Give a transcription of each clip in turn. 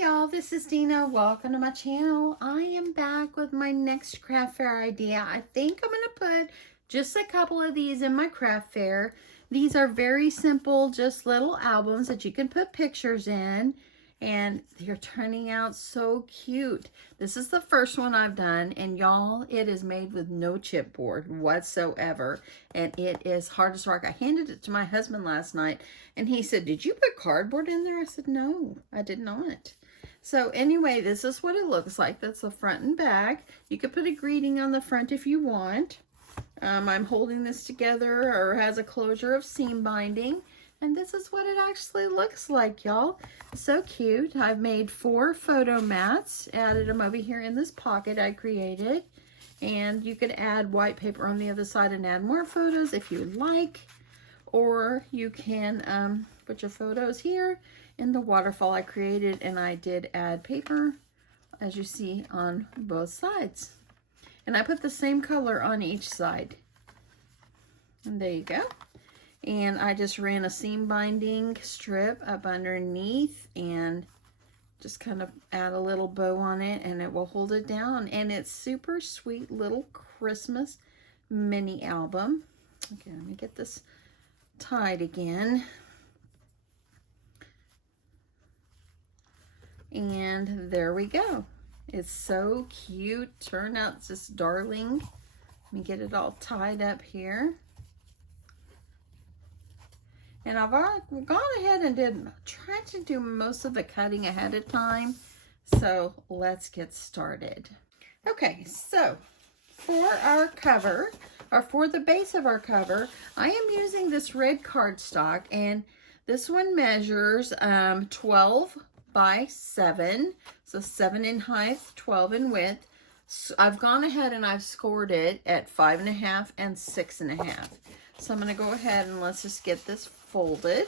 y'all, this is Dina. Welcome to my channel. I am back with my next craft fair idea. I think I'm going to put just a couple of these in my craft fair. These are very simple, just little albums that you can put pictures in. And they're turning out so cute. This is the first one I've done, and y'all, it is made with no chipboard whatsoever, and it is hard as rock. I handed it to my husband last night, and he said, "Did you put cardboard in there?" I said, "No, I did not." So anyway, this is what it looks like. That's the front and back. You could put a greeting on the front if you want. I'm holding this together, or has a closure of seam binding. And this is what it actually looks like, y'all. So cute. I've made 4 photo mats, added them over here in this pocket I created. And you could add white paper on the other side and add more photos if you would like. Or you can put your photos here in the waterfall I created, and I did add paper, as you see, on both sides. And I put the same color on each side. And there you go. And I just ran a seam binding strip up underneath and just kind of add a little bow on it, and it will hold it down. And it's super sweet little Christmas mini album. Okay, let me get this tied again. And there we go. It's so cute. Turned out just darling. Let me get it all tied up here. And I've gone ahead and tried to do most of the cutting ahead of time. So let's get started. Okay, so for our cover, or for the base of our cover, I am using this red cardstock, and this one measures 12 by 7. So 7 in height, 12 in width. So I've gone ahead and I've scored it at 5.5 and 6.5. So I'm going to go ahead and let's just get this folded.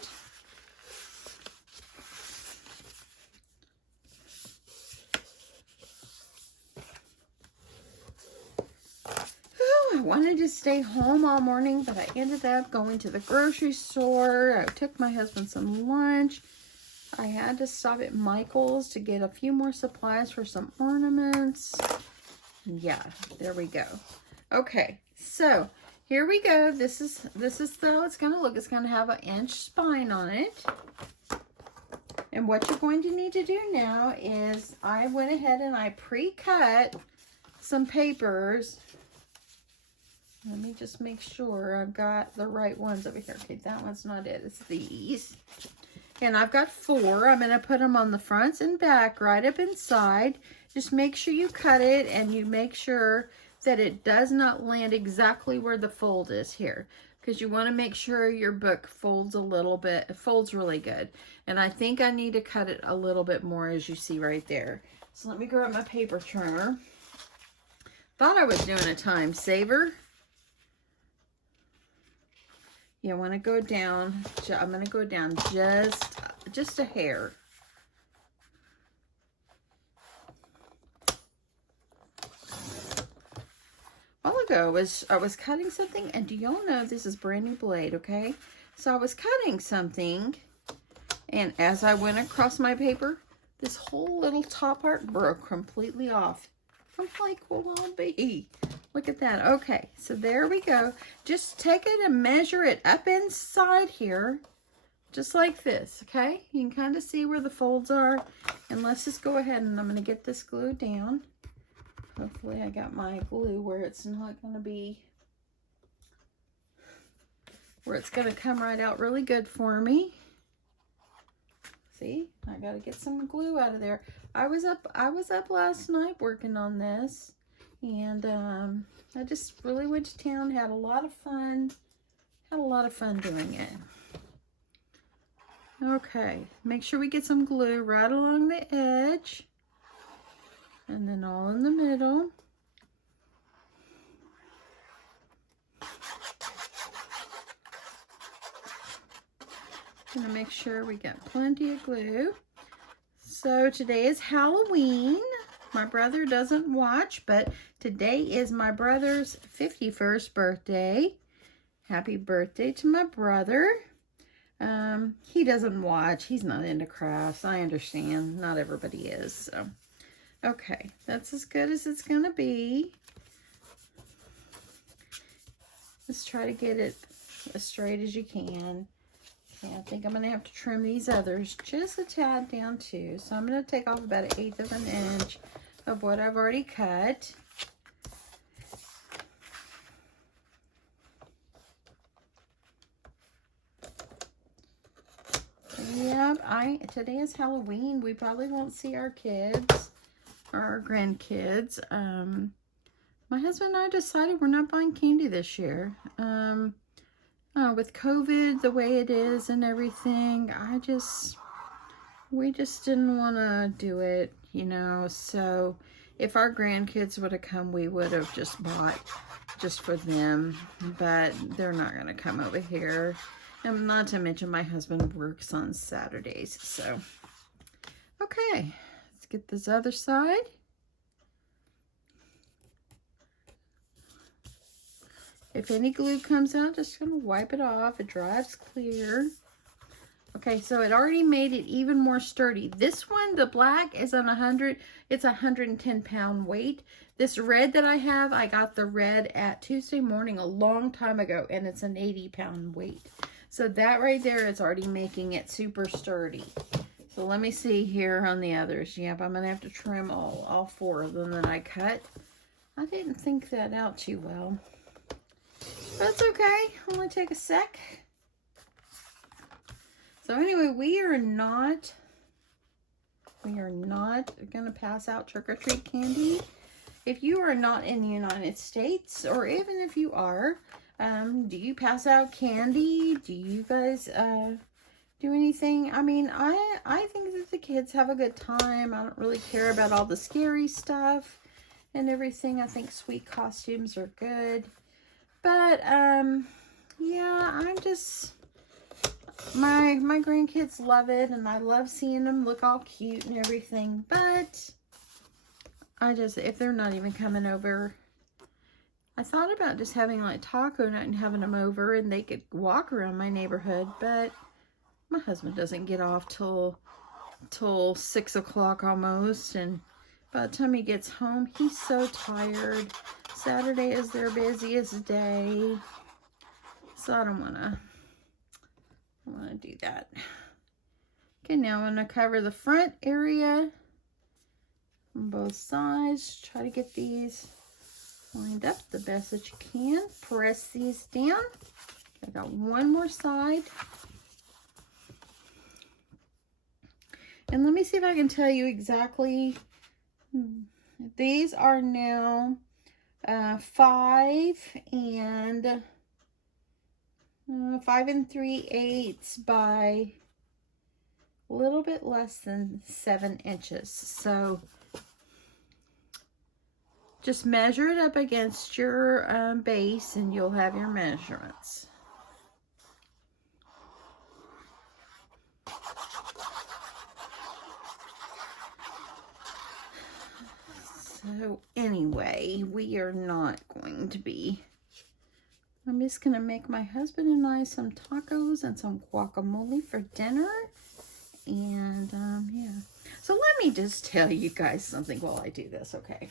I wanted to stay home all morning, but I ended up going to the grocery store. I took my husband some lunch. I had to stop at Michael's to get a few more supplies for some ornaments. Yeah, there we go. Okay, so here we go. This is how it's going to look. It's going to have an inch spine on it. And what you're going to need to do now is I went ahead and I pre-cut some papers. Let me just make sure I've got the right ones over here. Okay, that one's not it. It's these. And I've got 4. I'm going to put them on the fronts and back right up inside. Just make sure you cut it, and you make sure that it does not land exactly where the fold is here, because you want to make sure your book folds a little bit. It folds really good. And I think I need to cut it a little bit more, as you see right there. So let me grab my paper trimmer. Thought I was doing a time saver. You want to go down. I'm going to go down just a hair. A while ago, I was cutting something, and do y'all know this is brand new blade, okay? So I was cutting something, and as I went across my paper, this whole little top part broke completely off. I'm like, well, I'll be. Look at that. Okay, so there we go. Just take it and measure it up inside here, just like this, okay? You can kind of see where the folds are, and let's just go ahead, and I'm going to get this glued down. Hopefully I got my glue where it's not going to be, where it's going to come right out really good for me. See, I got to get some glue out of there. I was up last night working on this, and I just really went to town, had a lot of fun doing it. Okay, make sure we get some glue right along the edge. And then all in the middle. Gonna make sure we got plenty of glue. So today is Halloween. My brother doesn't watch, but today is my brother's 51st birthday. Happy birthday to my brother. He doesn't watch. He's not into crafts. I understand. Not everybody is. So, okay. That's as good as it's going to be. Let's try to get it as straight as you can. Okay, I think I'm going to have to trim these others just a tad down too. So I'm going to take off about 1/8 of an inch of what I've already cut. Yep, today is Halloween. We probably won't see our kids or our grandkids. My husband and I decided we're not buying candy this year. With COVID the way it is and everything, we just didn't want to do it, you know. So if our grandkids would have come, we would have just bought just for them, but they're not going to come over here. And not to mention my husband works on Saturdays. So, okay, let's get this other side. If any glue comes out, just gonna wipe it off. It dries clear. Okay, so it already made it even more sturdy. This one, the black, is on 100. It's 110-pound weight. This red that I have, I got the red at Tuesday morning a long time ago, and it's an 80-pound weight. So that right there is already making it super sturdy. So let me see here on the others. Yep, I'm gonna have to trim all 4 of them that I cut. I didn't think that out too well. That's okay. Only take a sec. So anyway, we are not going to pass out trick-or-treat candy. If you are not in the United States, or even if you are, do you pass out candy? Do you guys do anything? I mean, I think that the kids have a good time. I don't really care about all the scary stuff and everything. I think sweet costumes are good. But, yeah, I'm just, my grandkids love it, and I love seeing them look all cute and everything, but if they're not even coming over, I thought about just having, like, taco night and having them over, and they could walk around my neighborhood, but my husband doesn't get off till 6 o'clock almost, and by the time he gets home, he's so tired. Saturday is their busiest day, so I don't want to do that. Okay, now I'm going to cover the front area on both sides. Try to get these lined up the best that you can. Press these down. I got one more side. And let me see if I can tell you exactly. These are now 5 and 3/8 by a little bit less than 7 inches. So just measure it up against your base and you'll have your measurements. So anyway, we are not going to be, I'm just going to make my husband and I some tacos and some guacamole for dinner. And yeah, so let me just tell you guys something while I do this, okay?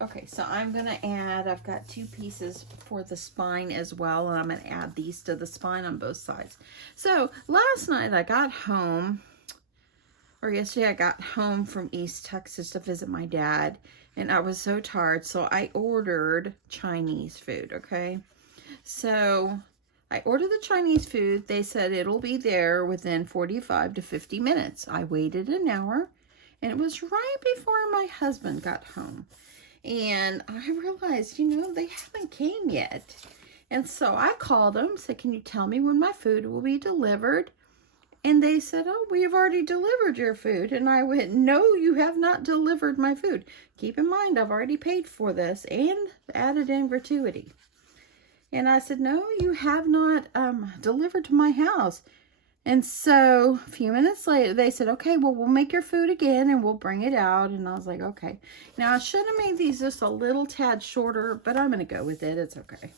Okay, so I'm going to add, I've got 2 pieces for the spine as well, and I'm going to add these to the spine on both sides. So last night I got home, or yesterday I got home from East Texas to visit my dad, and I was so tired, so I ordered Chinese food, okay? So I ordered the Chinese food. They said it'll be there within 45 to 50 minutes. I waited an hour, and it was right before my husband got home. And I realized, you know, they haven't came yet. And so I called them, said, can you tell me when my food will be delivered? And they said, oh, we have already delivered your food. And I went, no, you have not delivered my food. Keep in mind, I've already paid for this and added in gratuity. And I said, no, you have not delivered to my house. And so a few minutes later, they said, okay, well, we'll make your food again and we'll bring it out. And I was like, okay. Now, I should have made these just a little tad shorter, but I'm going to go with it. It's okay.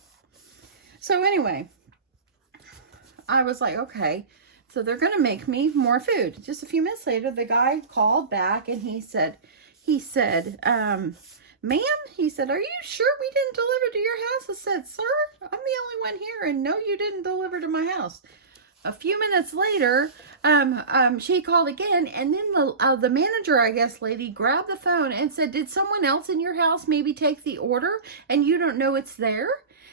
So anyway, I was like, okay. So they're going to make me more food. Just a few minutes later, the guy called back and he said, ma'am, he said, are you sure we didn't deliver to your house? I said, sir, I'm the only one here, and no, you didn't deliver to my house. A few minutes later, she called again, and then the manager, I guess, lady, grabbed the phone and said, did someone else in your house maybe take the order and you don't know it's there?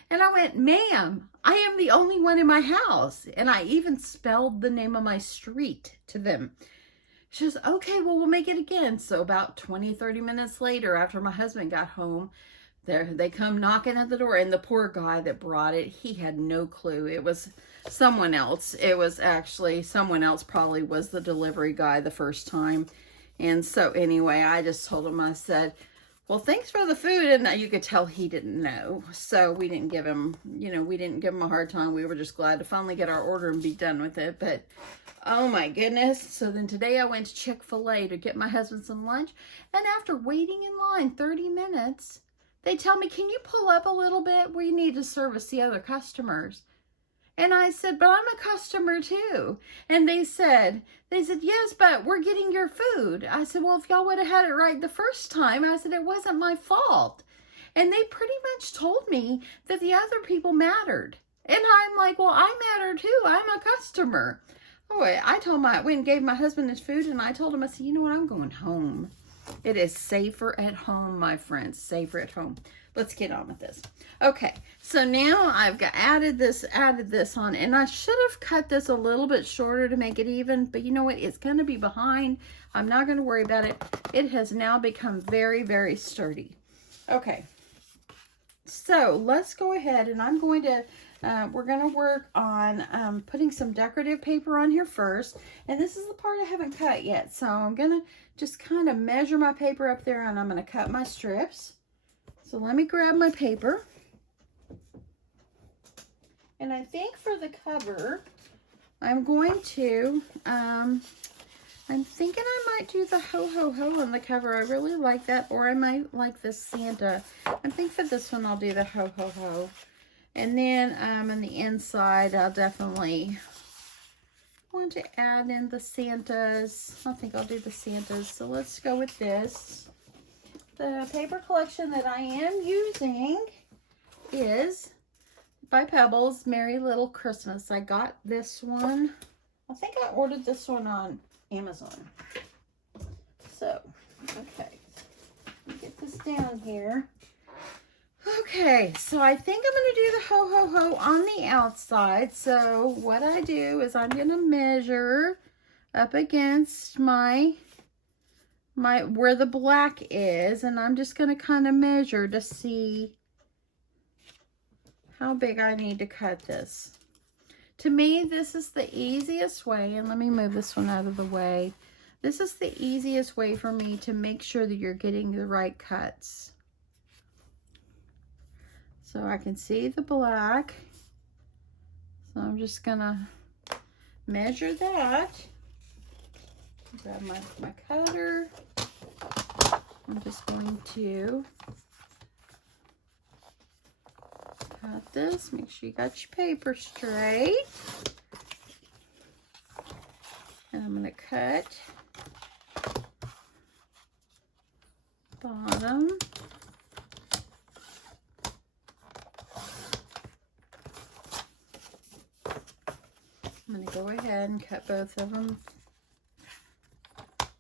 And I went, ma'am, I am the only one in my house. And I even spelled the name of my street to them. She says, okay, well, we'll make it again. So about 20, 30 minutes later, after my husband got home, they come knocking at the door. And the poor guy that brought it, he had no clue. It was someone else. It was actually someone else, probably was the delivery guy the first time. And so anyway, I just told him, I said, well, thanks for the food. And you could tell he didn't know. So we didn't give him, we didn't give him a hard time. We were just glad to finally get our order and be done with it. But oh my goodness. So then today I went to Chick-fil-A to get my husband some lunch. And after waiting in line 30 minutes, they tell me, can you pull up a little bit? We need to service the other customers. And I said, but I'm a customer too. And they said, yes, but we're getting your food. I said, well, if y'all would have had it right the first time, I said, it wasn't my fault. And they pretty much told me that the other people mattered. And I'm like, well, I matter too. I'm a customer. Oh, I went and gave my husband his food, and I told him, I said, you know what, I'm going home. It is safer at home, my friends, safer at home. Let's get on with this. Okay, so now I've added this on, and I should have cut this a little bit shorter to make it even, but you know what? It's going to be behind. I'm not going to worry about it. It has now become very, very sturdy. Okay, so let's go ahead, and I'm going to, we're going to work on putting some decorative paper on here first, and this is the part I haven't cut yet, so I'm going to just kind of measure my paper up there, and I'm going to cut my strips. So let me grab my paper. And I think for the cover, I'm going to, I'm thinking I might do the ho ho ho on the cover. I really like that. Or I might like this Santa. I think for this one, I'll do the ho ho ho. And then on the inside, I'll definitely want to add in the Santas. I think I'll do the Santas. So let's go with this. The paper collection that I am using is by Pebbles, Merry Little Christmas. I got this one. I think I ordered this one on Amazon. So, okay. Let me get this down here. Okay, so I think I'm going to do the ho ho ho on the outside. So what I do is I'm going to measure up against my where the black is, and I'm just going to kind of measure to see how big I need to cut this. To me, this is the easiest way, and let me move this one out of the way. This is the easiest way for me to make sure that you're getting the right cuts. So I can see the black. So I'm just going to measure that. Grab my cutter. I'm just going to cut this. Make sure you got your paper straight. And I'm going to cut bottom. I'm going to go ahead and cut both of them.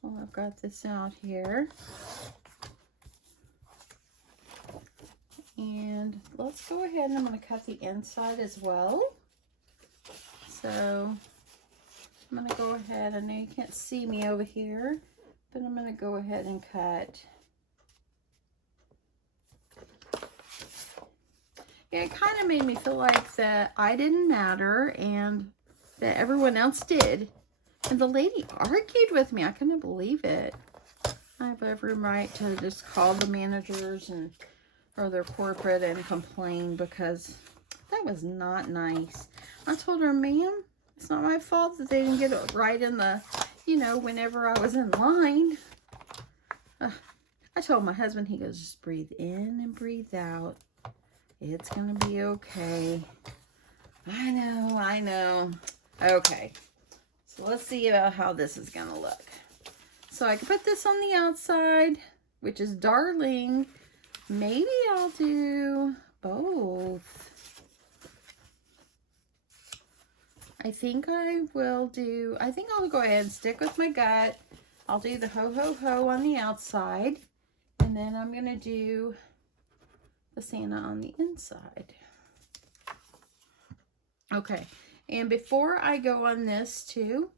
Well, I've got this out here. And let's go ahead and I'm going to cut the inside as well. So I'm going to go ahead. I know you can't see me over here, but I'm going to go ahead and cut. Yeah, it kind of made me feel like that I didn't matter and that everyone else did. And the lady argued with me. I couldn't believe it. I have every right to just call the managers or their corporate and complain because that was not nice. I told her, ma'am, it's not my fault that they didn't get it right in the, whenever I was in line. I told my husband, he goes, just breathe in and breathe out. It's going to be okay. I know. Okay. So let's see about how this is gonna look. So I can put this on the outside, which is darling. Maybe I'll do both. I think I'll go ahead and stick with my gut. I'll do the ho ho ho on the outside, and then I'm gonna do the Santa on the inside. Okay, and before I go on this too,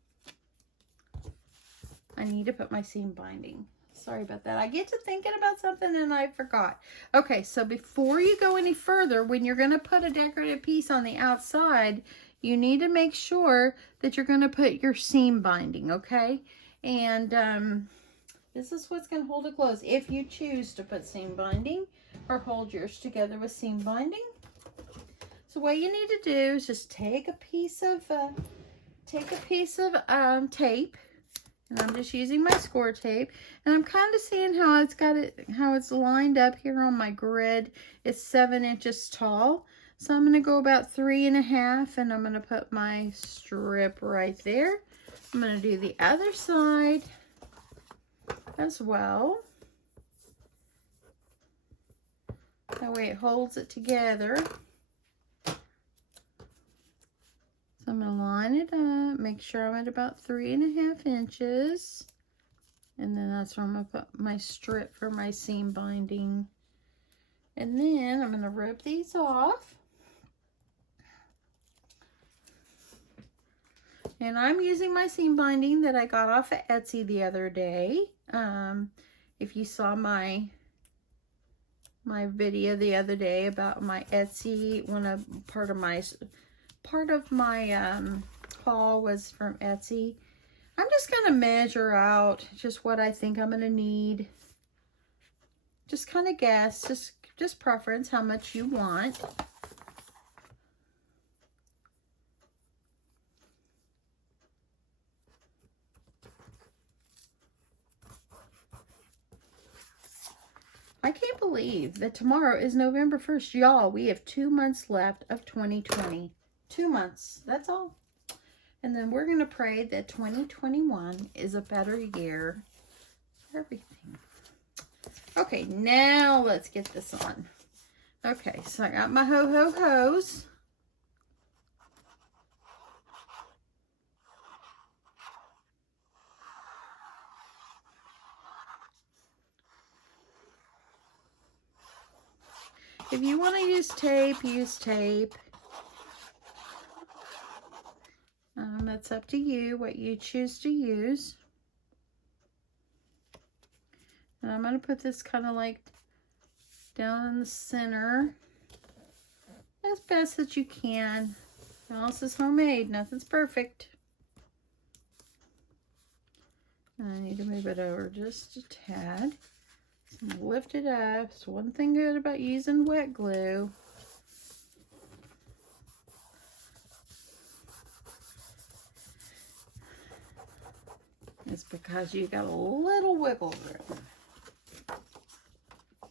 I need to put my seam binding. Sorry about that. I get to thinking about something and I forgot. Okay, so before you go any further, when you're going to put a decorative piece on the outside, you need to make sure that you're going to put your seam binding, okay? And this is what's going to hold it closed. If you choose to put seam binding or hold yours together with seam binding. So what you need to do is just take a piece of tape. And I'm just using my score tape, and I'm kind of seeing how it's lined up here on my grid. It's 7 inches tall, so I'm going to go about 3.5, and I'm going to put my strip right there. I'm going to do the other side as well. That way it holds it together. So I'm going to line it up, make sure I'm at about 3.5 inches. And then that's where I'm going to put my strip for my seam binding. And then I'm going to rip these off. And I'm using my seam binding that I got off of Etsy the other day. If you saw my video the other day about my Etsy, part of my haul was from Etsy. I'm just going to measure out just what I think I'm going to need. Just kind of guess, just preference how much you want. I can't believe that tomorrow is November 1st. Y'all, we have 2 months left of 2020. 2 months, that's all. And then we're going to pray that 2021 is a better year for everything. Okay, now let's get this on. Okay, so I got my ho-ho-hos. If you want to use tape, use tape. That's up to you, what you choose to use. And I'm going to put this kind of like down in the center as best as you can. All this is homemade, nothing's perfect. And I need to move it over just a tad. So I'm going to lift it up. So one thing good about using wet glue is because you got a little wiggle room.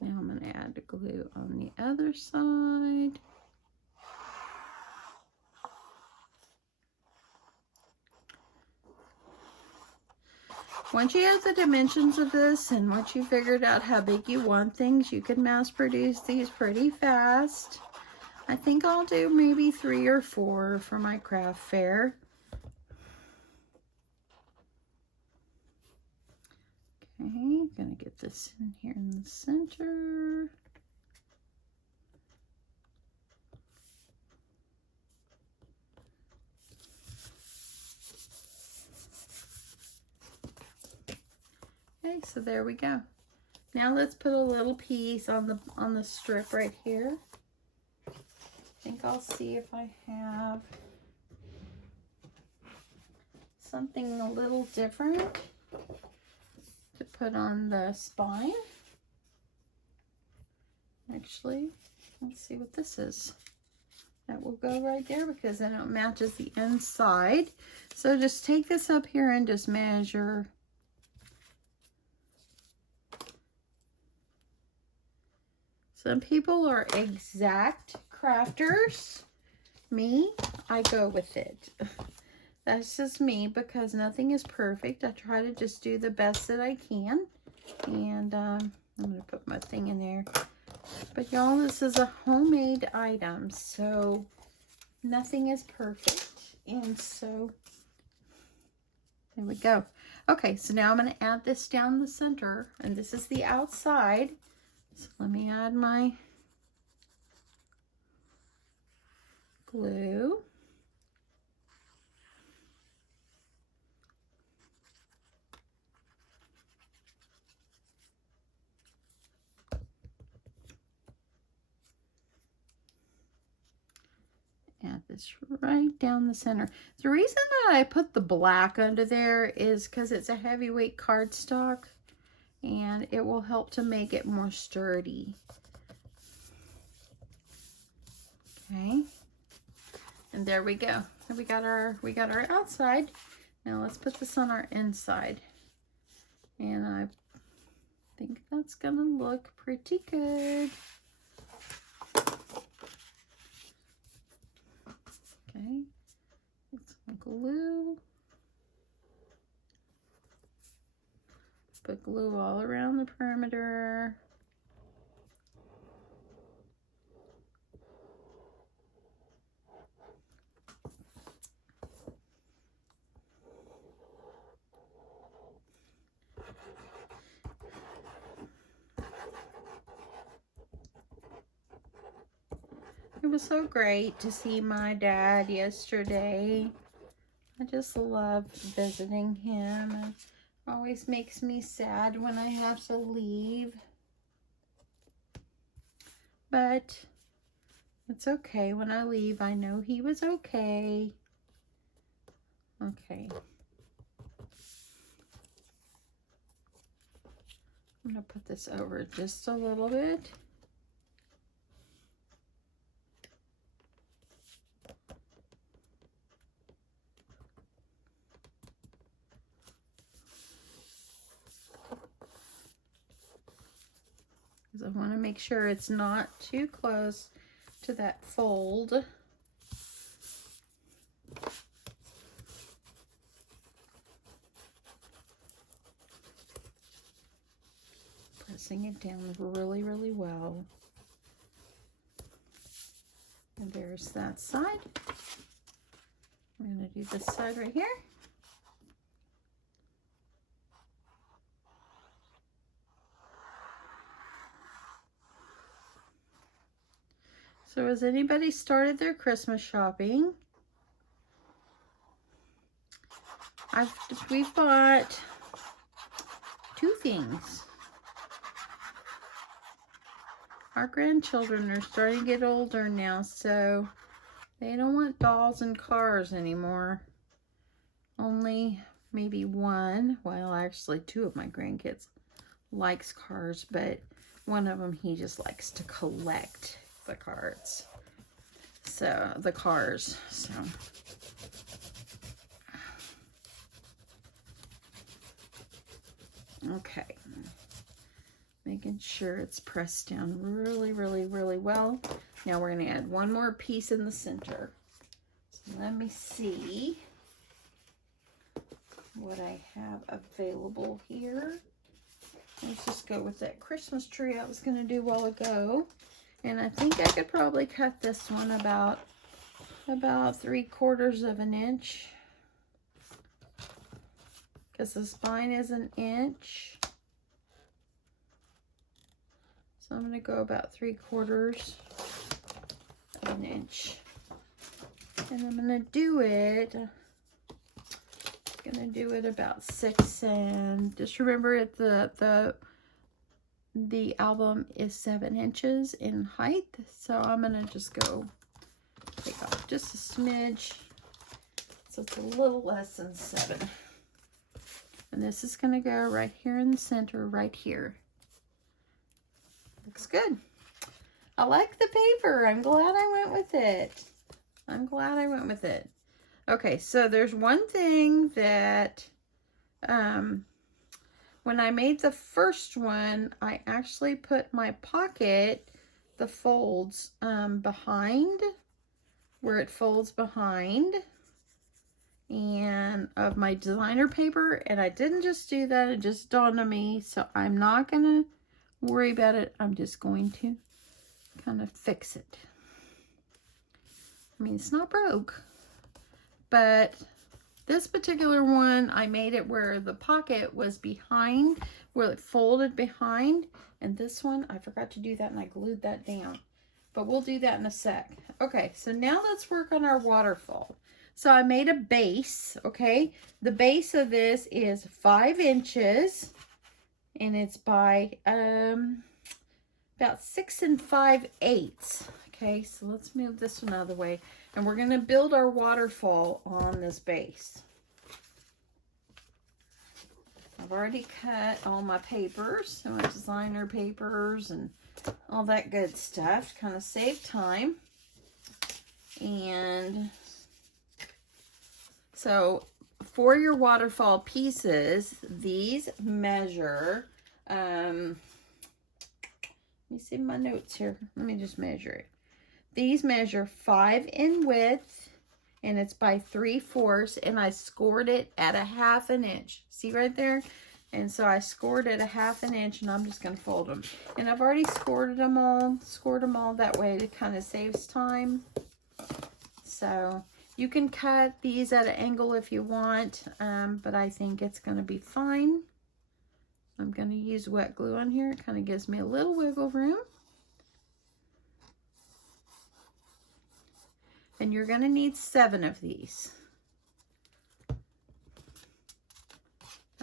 Now I'm going to add the glue on the other side. Once you have the dimensions of this and once you figured out how big you want things, you can mass produce these pretty fast. I think I'll do maybe 3 or 4 for my craft fair. Okay, gonna get this in here in the center. Okay, so there we go. Now let's put a little piece on the strip right here. I think I'll see if I have something a little different to put on the spine. Actually, let's see what this is. That will go right there because then it matches the inside. So just take this up here and just measure. Some people are exact crafters. Me, I go with it. That's just me, because nothing is perfect. I try to just do the best that I can. And I'm going to put my thing in there. But y'all, this is a homemade item, so nothing is perfect. And so there we go. Okay, so now I'm going to add this down the center, and this is the outside. So let me add my glue. Add this right down the center. The reason that I put the black under there is because it's a heavyweight cardstock, and it will help to make it more sturdy. Okay, and there we go. And we got our outside. Now let's put this on our inside, and I think that's gonna look pretty good. Okay, get some glue. Put glue all around the perimeter. It was so great to see my dad yesterday. I just love visiting him. It always makes me sad when I have to leave. But it's okay. When I leave, I know he was okay. Okay. I'm going to put this over just a little bit. Because I want to make sure it's not too close to that fold. Pressing it down really, really well. And there's that side. I'm going to do this side right here. So has anybody started their Christmas shopping? We've bought 2 things. Our grandchildren are starting to get older now, so they don't want dolls and cars anymore. Only maybe one, well actually 2 of my grandkids likes cars, but one of them, he just likes to collect the cards. So, the cars, so. Okay. Making sure it's pressed down really, really, really well. Now we're going to add one more piece in the center. So let me see what I have available here. Let's just go with that Christmas tree I was going to do a while ago. And I think I could probably cut this one about 3/4 of an inch. Because the spine is an inch. So I'm going to go about 3/4 of an inch. And I'm going to do it about 6, and just remember it the album is 7 inches in height, so I'm gonna just go take off just a smidge, so it's a little less than 7. And this is gonna go right here in the center, right here. Looks good. I like the paper. I'm glad I went with it. I'm glad I went with it. Okay, so there's one thing that when I made the first one, I actually put my pocket, the folds, behind, where it folds behind. And of my designer paper, and I didn't just do that, it just dawned on me, so I'm not gonna worry about it. I'm just going to kind of fix it. I mean, it's not broke, but this particular one, I made it where the pocket was behind, where it folded behind, and this one, I forgot to do that and I glued that down. But we'll do that in a sec. Okay, so now let's work on our waterfall. So I made a base, okay? The base of this is 5 inches, and it's by about 6 5/8. Okay, so let's move this one out of the way. And we're gonna build our waterfall on this base. I've already cut all my papers, my designer papers and all that good stuff to kind of save time. And so for your waterfall pieces, these measure, let me see my notes here. Let me just measure it. These measure 5 in width, and it's by 3/4, and I scored it at 1/2 inch. See right there? And so I scored it 1/2 inch, and I'm just going to fold them. And I've already scored them all that way. It kind of saves time. So you can cut these at an angle if you want, but I think it's going to be fine. I'm going to use wet glue on here. It kind of gives me a little wiggle room. And you're going to need 7 of these.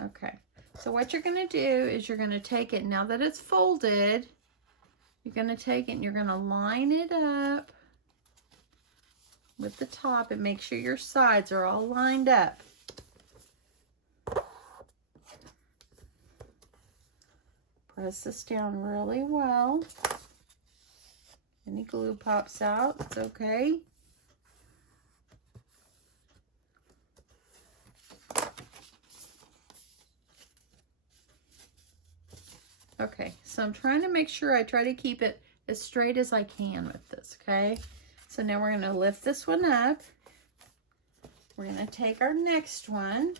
Okay, so what you're going to do is you're going to take it, now that it's folded, you're going to take it and you're going to line it up with the top and make sure your sides are all lined up. Press this down really well. Any glue pops out, it's okay. Okay, so I'm trying to make sure I try to keep it as straight as I can with this, okay? So now we're going to lift this one up. We're going to take our next one.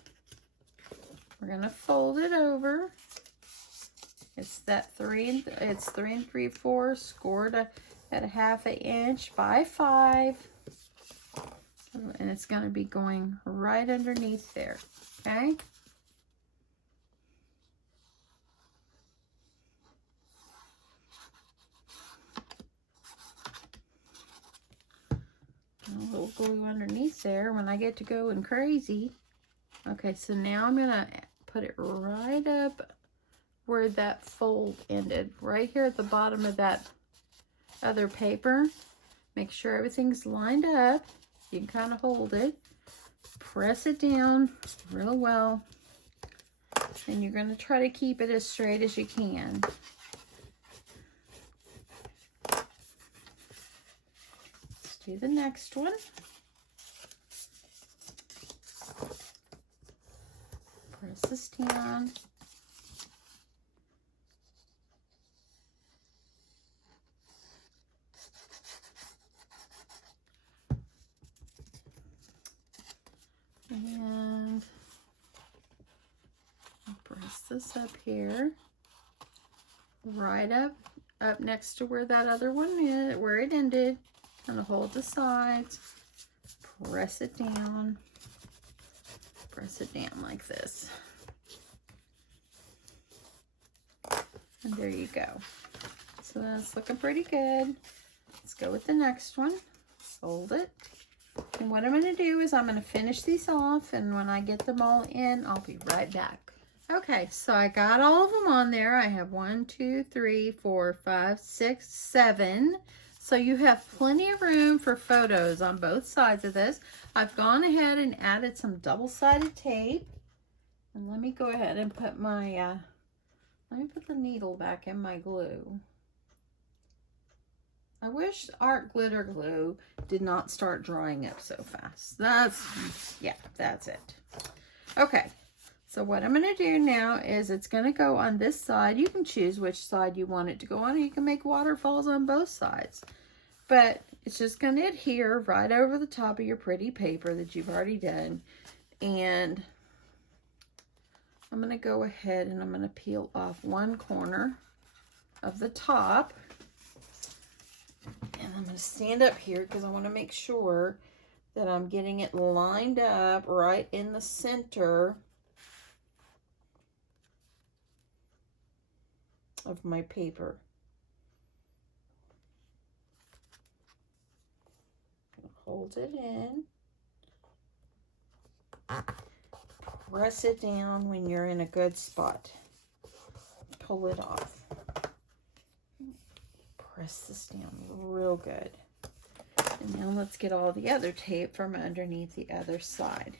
We're going to fold it over. It's that 3 3/4 scored at 1/2 inch by 5. And it's going to be going right underneath there, okay? A little glue underneath there when I get to going crazy. Okay, so now I'm gonna put it right up where that fold ended, right here at the bottom of that other paper. Make sure everything's lined up. You can kind of hold it, press it down real well, and you're gonna try to keep it as straight as you can. Do the next one. Press this down. And press this up here. Right up next to where that other one is, where it ended. Kind of hold the sides, press it down like this. And there you go. So that's looking pretty good. Let's go with the next one. Fold it. And what I'm going to do is I'm going to finish these off, and when I get them all in, I'll be right back. Okay, so I got all of them on there. I have 1, 2, 3, 4, 5, 6, 7. So you have plenty of room for photos on both sides of this. I've gone ahead and added some double-sided tape. And let me go ahead and put my, let me put the needle back in my glue. I wish art glitter glue did not start drying up so fast. Yeah, that's it. Okay, so what I'm going to do now is it's going to go on this side. You can choose which side you want it to go on, or you can make waterfalls on both sides. But it's just going to adhere right over the top of your pretty paper that you've already done. And I'm going to go ahead and I'm going to peel off one corner of the top. And I'm going to stand up here because I want to make sure that I'm getting it lined up right in the center of my paper. Hold it in. Press it down when you're in a good spot. Pull it off. Press this down real good. And now let's get all the other tape from underneath the other side.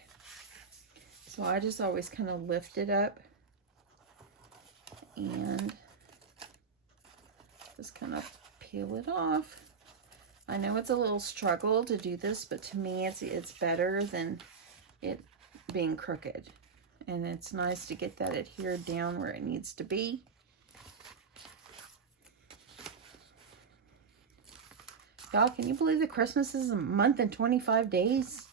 So I just always kind of lift it up and just kind of peel it off. I know it's a little struggle to do this, but to me it's better than it being crooked. And it's nice to get that adhered down where it needs to be. Y'all, can you believe that Christmas is a month and 25 days?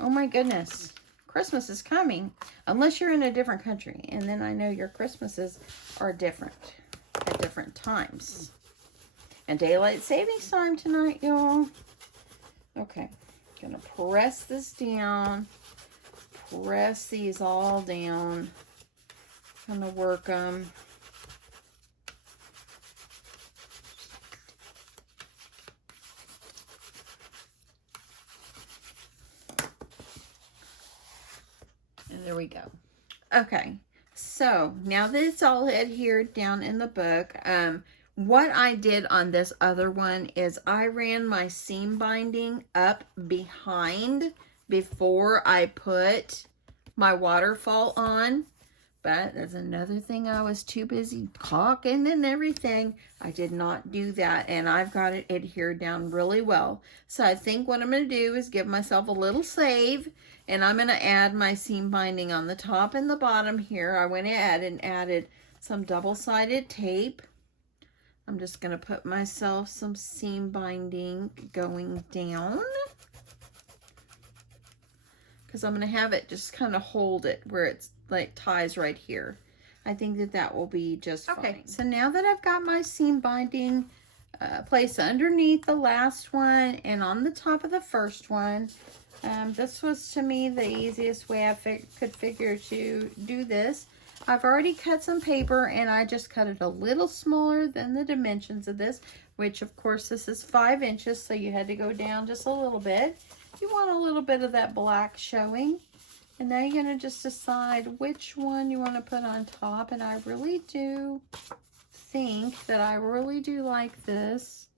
Oh my goodness. Christmas is coming. Unless you're in a different country. And then I know your Christmases are different at different times. And daylight savings time tonight, y'all. Okay. Gonna press this down. Press these all down. Gonna work them. And there we go. Okay, so now that it's all adhered down in the book, what I did on this other one is I ran my seam binding up behind before I put my waterfall on. But that's another thing, I was too busy caulking and everything. I did not do that, and I've got it adhered down really well. So I think what I'm going to do is give myself a little save, and I'm going to add my seam binding on the top and the bottom here. I went ahead and added some double-sided tape. I'm just going to put myself some seam binding going down, because I'm going to have it just kind of hold it where it's like ties right here. I think that that will be just fine. Okay, so now that I've got my seam binding placed underneath the last one and on the top of the first one, this was to me the easiest way I could figure to do this. I've already cut some paper, and I just cut it a little smaller than the dimensions of this, which of course this is 5 inches, so you had to go down just a little bit. You want a little bit of that black showing. And now you're going to just decide which one you want to put on top. And I really do think that I really do like this.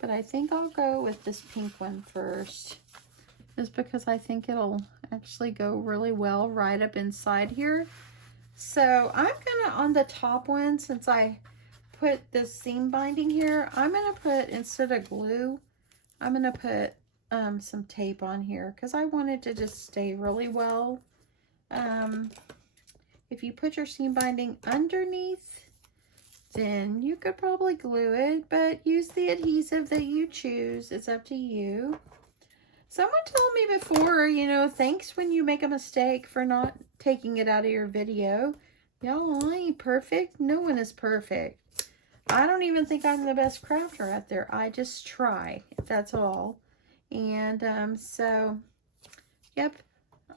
But I think I'll go with this pink one first. Just because I think it'll actually go really well right up inside here. So I'm going to, on the top one, since I put this seam binding here, I'm going to put, instead of glue, I'm going to put some tape on here because I want it to just stay really well. If you put your seam binding underneath, then you could probably glue it, but use the adhesive that you choose. It's up to you. Someone told me before, you know, thanks when you make a mistake for not taking it out of your video. Y'all, I ain't perfect. No one is perfect. I don't even think I'm the best crafter out there. I just try. That's all. And so, yep,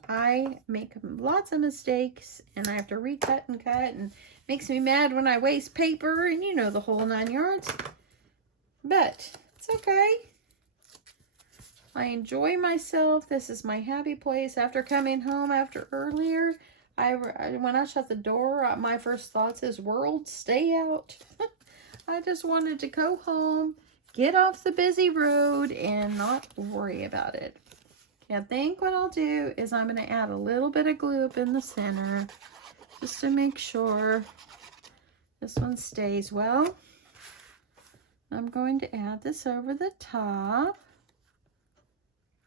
I make lots of mistakes, and I have to recut and cut, and it makes me mad when I waste paper, and you know the whole 9 yards. But it's okay. I enjoy myself. This is my happy place. After coming home after earlier, when I shut the door, my first thoughts is, world, stay out. I just wanted to go home, get off the busy road, and not worry about it. I think what I'll do is I'm going to add a little bit of glue up in the center just to make sure this one stays well. I'm going to add this over the top.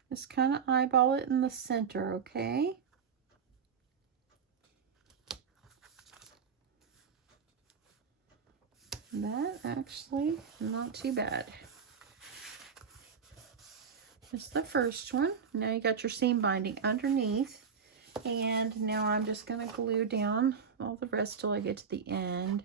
Just kind of eyeball it in the center, okay? That actually not too bad. It's the first one. Now you got your seam binding underneath. And now I'm just going to glue down all the rest till I get to the end.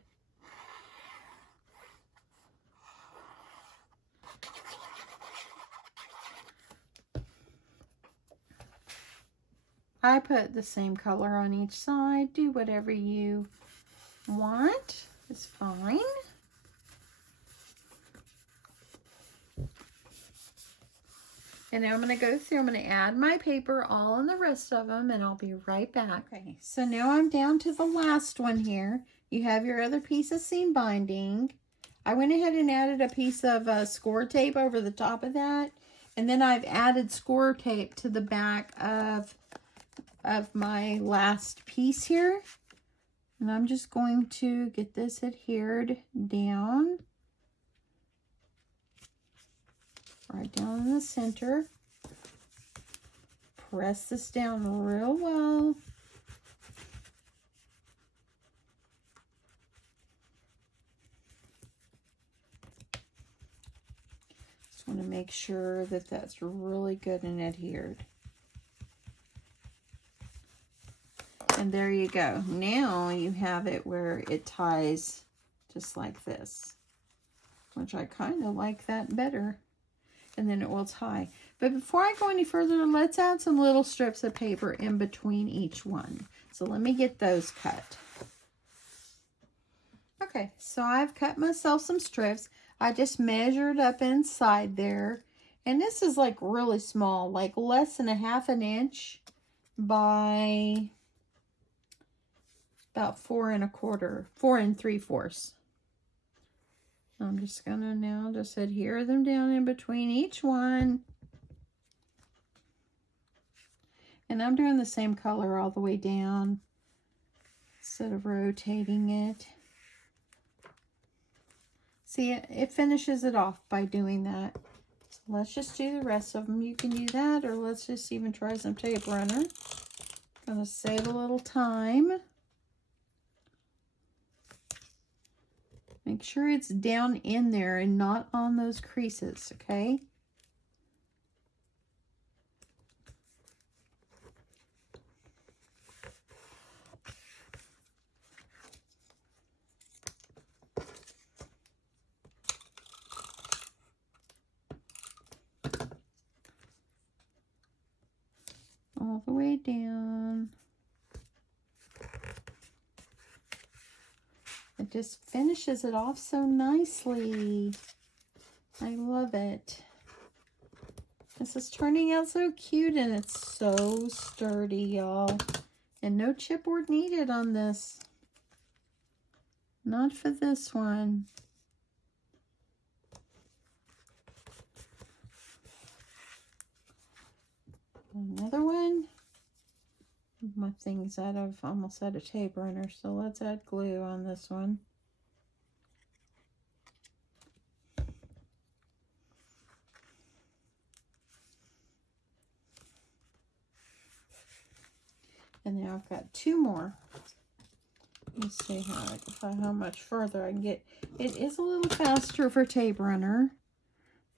I put the same color on each side. Do whatever you want. It's fine. And now I'm going to go through, I'm going to add my paper all on the rest of them, and I'll be right back. Okay, so now I'm down to the last one here. You have your other piece of seam binding. I went ahead and added a piece of score tape over the top of that. And then I've added score tape to the back of my last piece here. And I'm just going to get this adhered down. Right down in the center. Press this down real well. Just want to make sure that that's really good and adhered. And there you go. Now you have it where it ties just like this, which I kind of like that better. And then it will tie. But before I go any further, let's add some little strips of paper in between each one. So let me get those cut. Okay, so I've cut myself some strips. I just measured up inside there. And this is like really small, like less than 1/2 inch by about 4 3/4. I'm just gonna now just adhere them down in between each one. And I'm doing the same color all the way down instead of rotating it. See, it finishes it off by doing that. So let's just do the rest of them. You can do that, or let's just even try some tape runner. Gonna save a little time. Make sure it's down in there and not on those creases, okay? All the way down. It just finishes it off so nicely. I love it. This is turning out so cute, and it's so sturdy, y'all. And no chipboard needed on this. Not for this one. Another one. My thing's almost out of tape runner, so let's add glue on this one. And now I've got 2 more. Let's see how much further I can get. It is a little faster for tape runner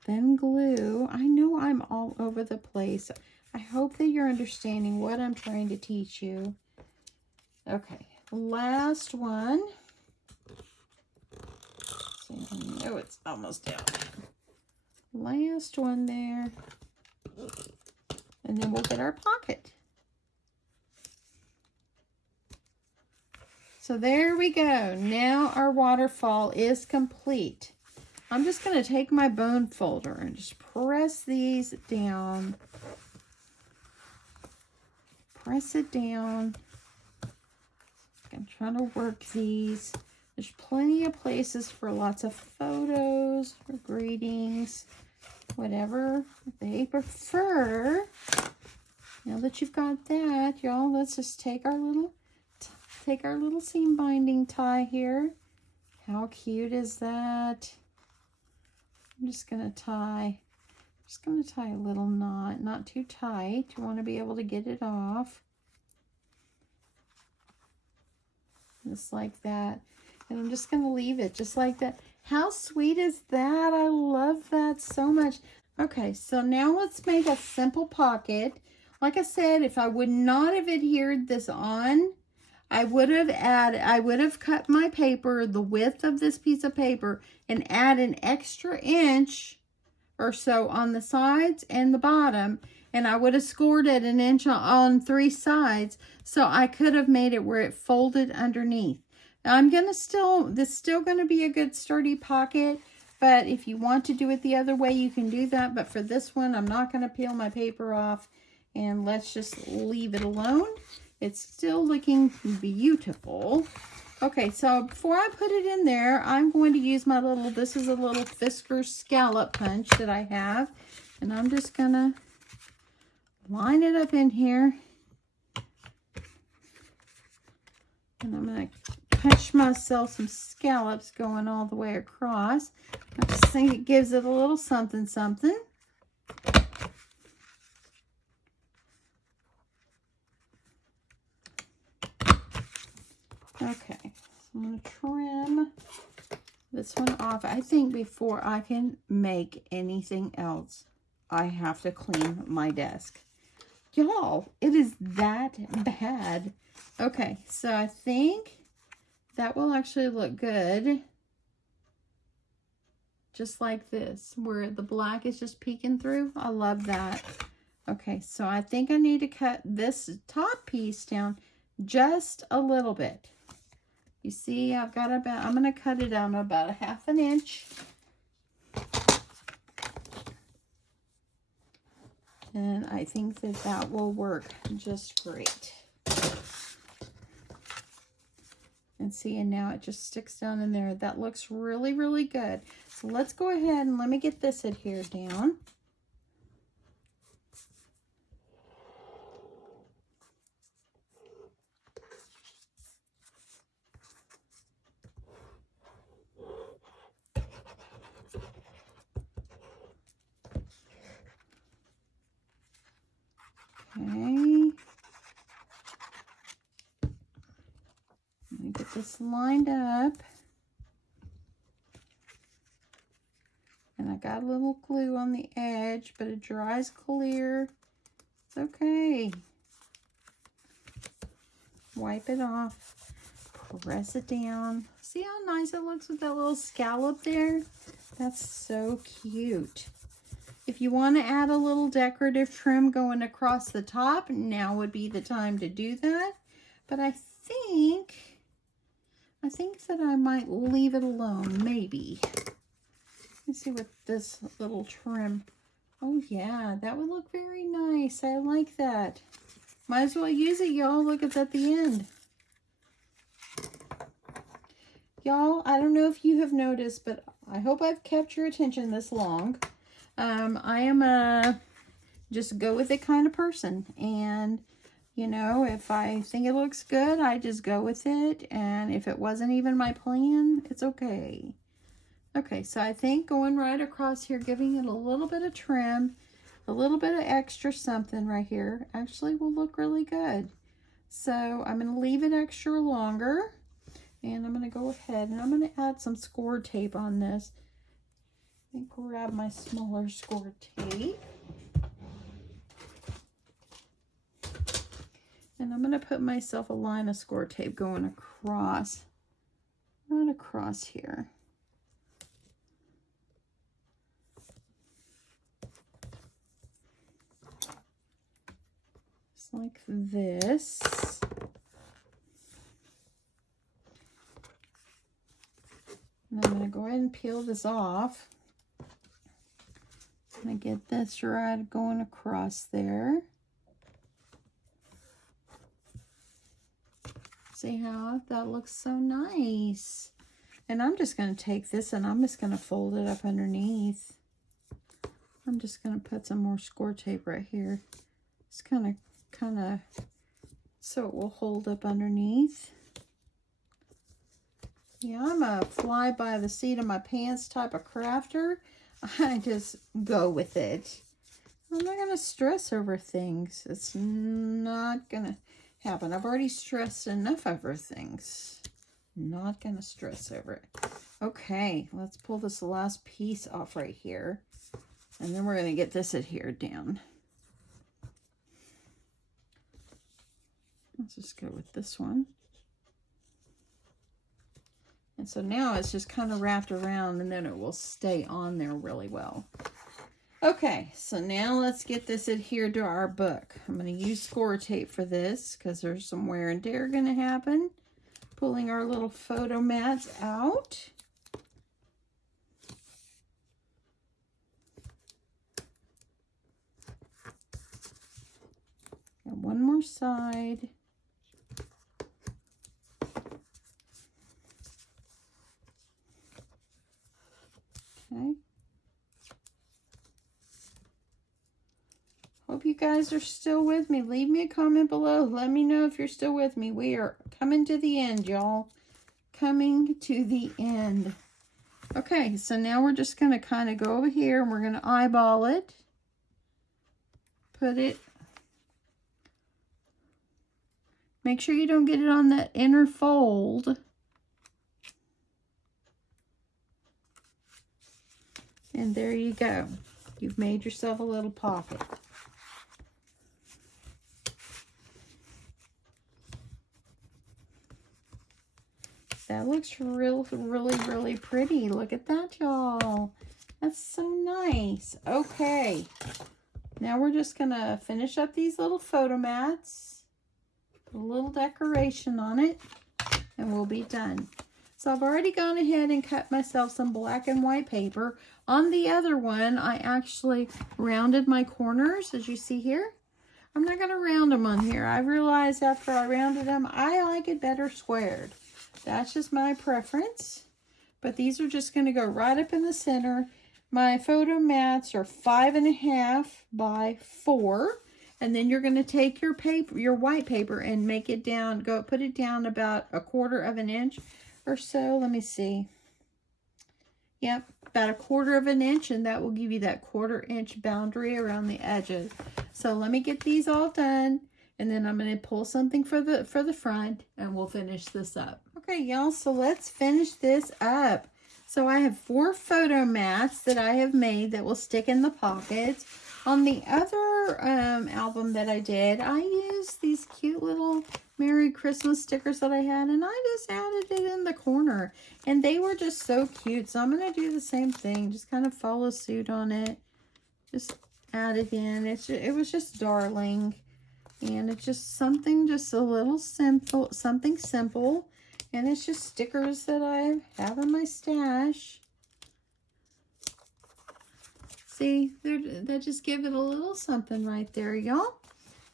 than glue. I know I'm all over the place. I hope that you're understanding what I'm trying to teach you. Okay, last one. See, I know it's almost down. Last one there. And then we'll get our pocket. So there we go. Now our waterfall is complete. I'm just going to take my bone folder and just press these down. Press it down. I'm trying to work these. There's plenty of places for lots of photos or greetings, whatever they prefer. Now that you've got that, y'all, let's just take our little seam binding tie here. How cute is that? I'm just gonna tie a little knot, not too tight. You want to be able to get it off. Just like that. And I'm just going to leave it just like that. How sweet is that? I love that so much. Okay, so now let's make a simple pocket. Like I said, if I would not have adhered this on, I would have cut my paper, the width of this piece of paper, and add an extra inch or so on the sides and the bottom, and I would have scored it an inch on 3 sides, so I could have made it where it folded underneath. Now this is still gonna be a good sturdy pocket, but if you want to do it the other way, you can do that. But for this one, I'm not gonna peel my paper off, and let's just leave it alone. It's still looking beautiful. Okay, so before I put it in there, I'm going to use my this is a little Fisker scallop punch that I have. And I'm just gonna line it up in here. And I'm gonna punch myself some scallops going all the way across. I just think it gives it a little something something. Okay, so I'm going to trim this one off. I think before I can make anything else, I have to clean my desk. Y'all, it is that bad. Okay, so I think that will actually look good. Just like this, where the black is just peeking through. I love that. Okay, so I think I need to cut this top piece down just a little bit. You see, I'm going to cut it down about a 1/2 inch. And I think that will work just great. And see, and now it just sticks down in there. That looks really, really good. So let's go ahead and let me get this adhered down. Okay. Let me get this lined up. And I got a little glue on the edge, but it dries clear. It's okay. Wipe it off. Press it down. See how nice it looks with that little scallop there? That's so cute. If you want to add a little decorative trim going across the top, now would be the time to do that. But I think that I might leave it alone, maybe. Let's see what this little trim. Oh yeah, that would look very nice. I like that. Might as well use it, y'all. Look, it's at the end. Y'all, I don't know if you have noticed, but I hope I've kept your attention this long. I am a just go with it kind of person. And, you know, if I think it looks good, I just go with it. And if it wasn't even my plan, it's okay. Okay, so I think going right across here, giving it a little bit of trim, a little bit of extra something right here, actually will look really good. So I'm going to leave it extra longer. And I'm going to go ahead and I'm going to add some score tape on this. Let me grab my smaller score tape. And I'm going to put myself a line of score tape going across, right across here. Just like this. And I'm going to go ahead and peel this off. I'm going to get this right going across there. See how that looks so nice. And I'm just going to take this and I'm just going to fold it up underneath. I'm just going to put some more score tape right here. It's kind of, so it will hold up underneath. Yeah, I'm a fly by the seat of my pants type of crafter. I just go with it. I'm not going to stress over things. It's not going to happen. I've already stressed enough over things. Not going to stress over it. Okay, let's pull this last piece off right here. And then we're going to get this adhered down. Let's just go with this one. And so now it's just kind of wrapped around, and then it will stay on there really well. Okay, so now let's get this adhered to our book. I'm going to use score tape for this because there's some wear and tear going to happen. Pulling our little photo mats out. And one more side. Okay. Hope you guys are still with me. Leave me a comment below. Let me know if you're still with me. We are coming to the end, y'all. Coming to the end. Okay, so now we're just going to kind of go over here and we're going to eyeball it. Put it. Make sure you don't get it on that inner fold. And there you go. You've made yourself a little pocket. That looks really pretty. Look at that, y'all. That's so nice. Okay. Now we're just going to finish up these little photo mats. Put a little decoration on it. And we'll be done. So I've already gone ahead and cut myself some black and white paper. On the other one, I actually rounded my corners, as you see here. I'm not going to round them on here. I realized after I rounded them, I like it better squared. That's just my preference. But these are just going to go right up in the center. My photo mats are 5.5 by 4. And then you're going to take your paper, your white paper, and make it down, put it down about 1/4 of an inch or so. Let me see. Yep, about 1/4 of an inch, and that will give you that 1/4 inch boundary around the edges. So let me get these all done, and then I'm going to pull something for the front, and we'll finish this up. Okay, y'all, so let's finish this up. So I have 4 photo mats that I have made that will stick in the pockets. On the other album that I did, I used these cute little Merry Christmas stickers that I had, and I just added it in the corner, and they were just so cute. So I'm going to do the same thing, just kind of follow suit on it, just add it in. It was just darling, and it's just something just a little simple, something simple, and it's just stickers that I have in my stash. See, they just give it a little something right there, y'all.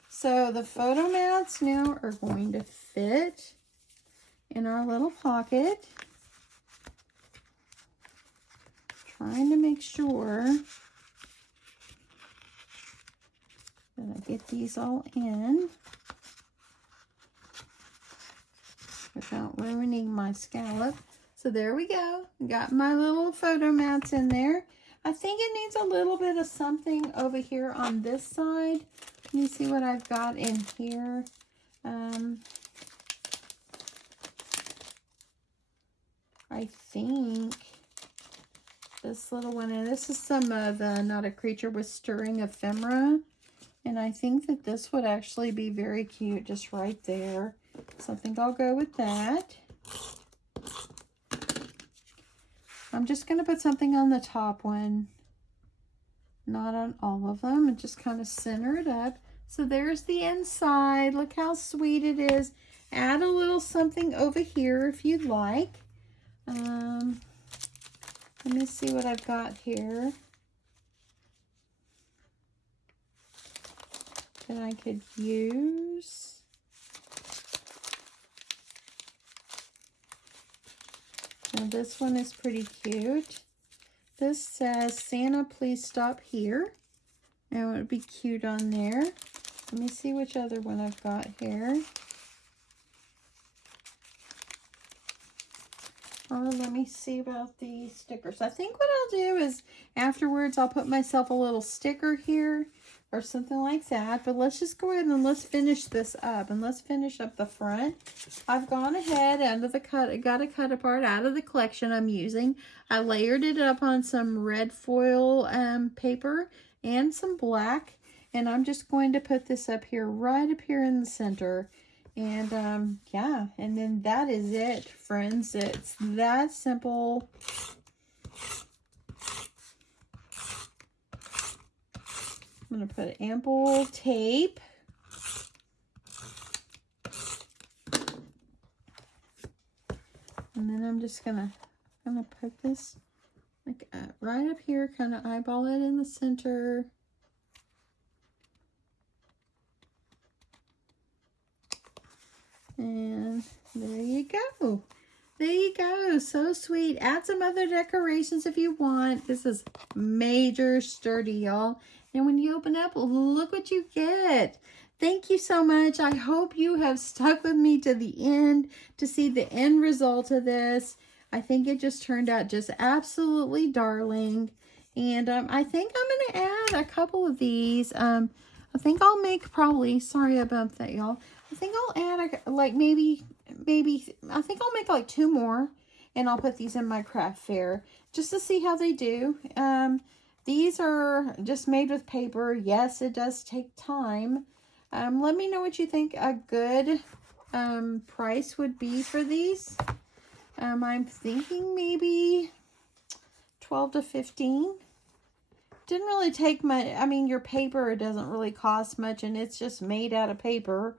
So the photo mats now are going to fit in our little pocket. Trying to make sure that I get these all in without ruining my scallop. So there we go. Got my little photo mats in there. I think it needs a little bit of something over here on this side. Let me see what I've got in here. I think this little one, and this is some of the Not a Creature with Stirring ephemera. And I think that this would actually be very cute just right there. So I think I'll go with that. I'm just going to put something on the top one, not on all of them, and just kind of center it up. So there's the inside. Look how sweet it is. Add a little something over here if you'd like. Let me see what I've got here that I could use. Now this one is pretty cute. This says, Santa, please stop here. And it would be cute on there. Let me see which other one I've got here. Or let me see about the stickers. I think what I'll do is afterwards I'll put myself a little sticker here or something like that. But let's just go ahead and let's finish this up. And let's finish up the front. I've gone ahead under the got a cut apart out of the collection I'm using. I layered it up on some red foil paper and some black. And I'm just going to put this up here, right up here in the center. And yeah, and then that is it, friends. It's that simple. I'm going to put ample tape. And then I'm just gonna put this like right up here, kind of eyeball it in the center. And there you go. There you go. So sweet. Add some other decorations if you want. This is major sturdy, y'all. And when you open up, look what you get. Thank you so much. I hope you have stuck with me to the end to see the end result of this. I think it just turned out just absolutely darling. And I think I'm going to add a couple of these. I think I'll make probably, sorry about that, y'all. I think I'll add like maybe, I think I'll make like 2 more. And I'll put these in my craft fair just to see how they do. These are just made with paper. Yes, it does take time. Let me know what you think a good price would be for these. I'm thinking maybe 12 to 15. Didn't really take much. I mean, your paper, it doesn't really cost much, and it's just made out of paper.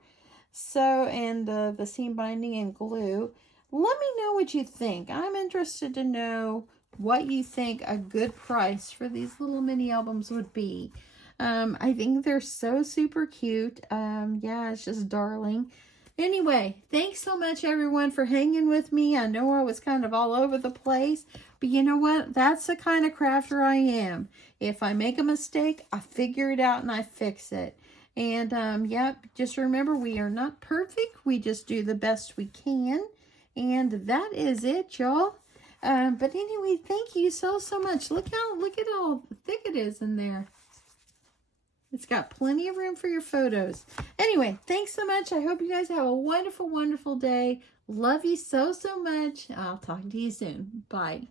So, and the seam binding and glue. Let me know what you think. I'm interested to know what you think a good price for these little mini albums would be. I think they're so super cute. Yeah, it's just darling. Anyway, thanks so much, everyone, for hanging with me. I know I was kind of all over the place, but you know what? That's the kind of crafter I am. If I make a mistake, I figure it out and I fix it. And, yep, just remember, we are not perfect. We just do the best we can. And that is it, y'all. But anyway, thank you so much. Look at how thick it is in there. It's got plenty of room for your photos. Anyway, thanks so much. I hope you guys have a wonderful, wonderful day. Love you so much. I'll talk to you soon. Bye.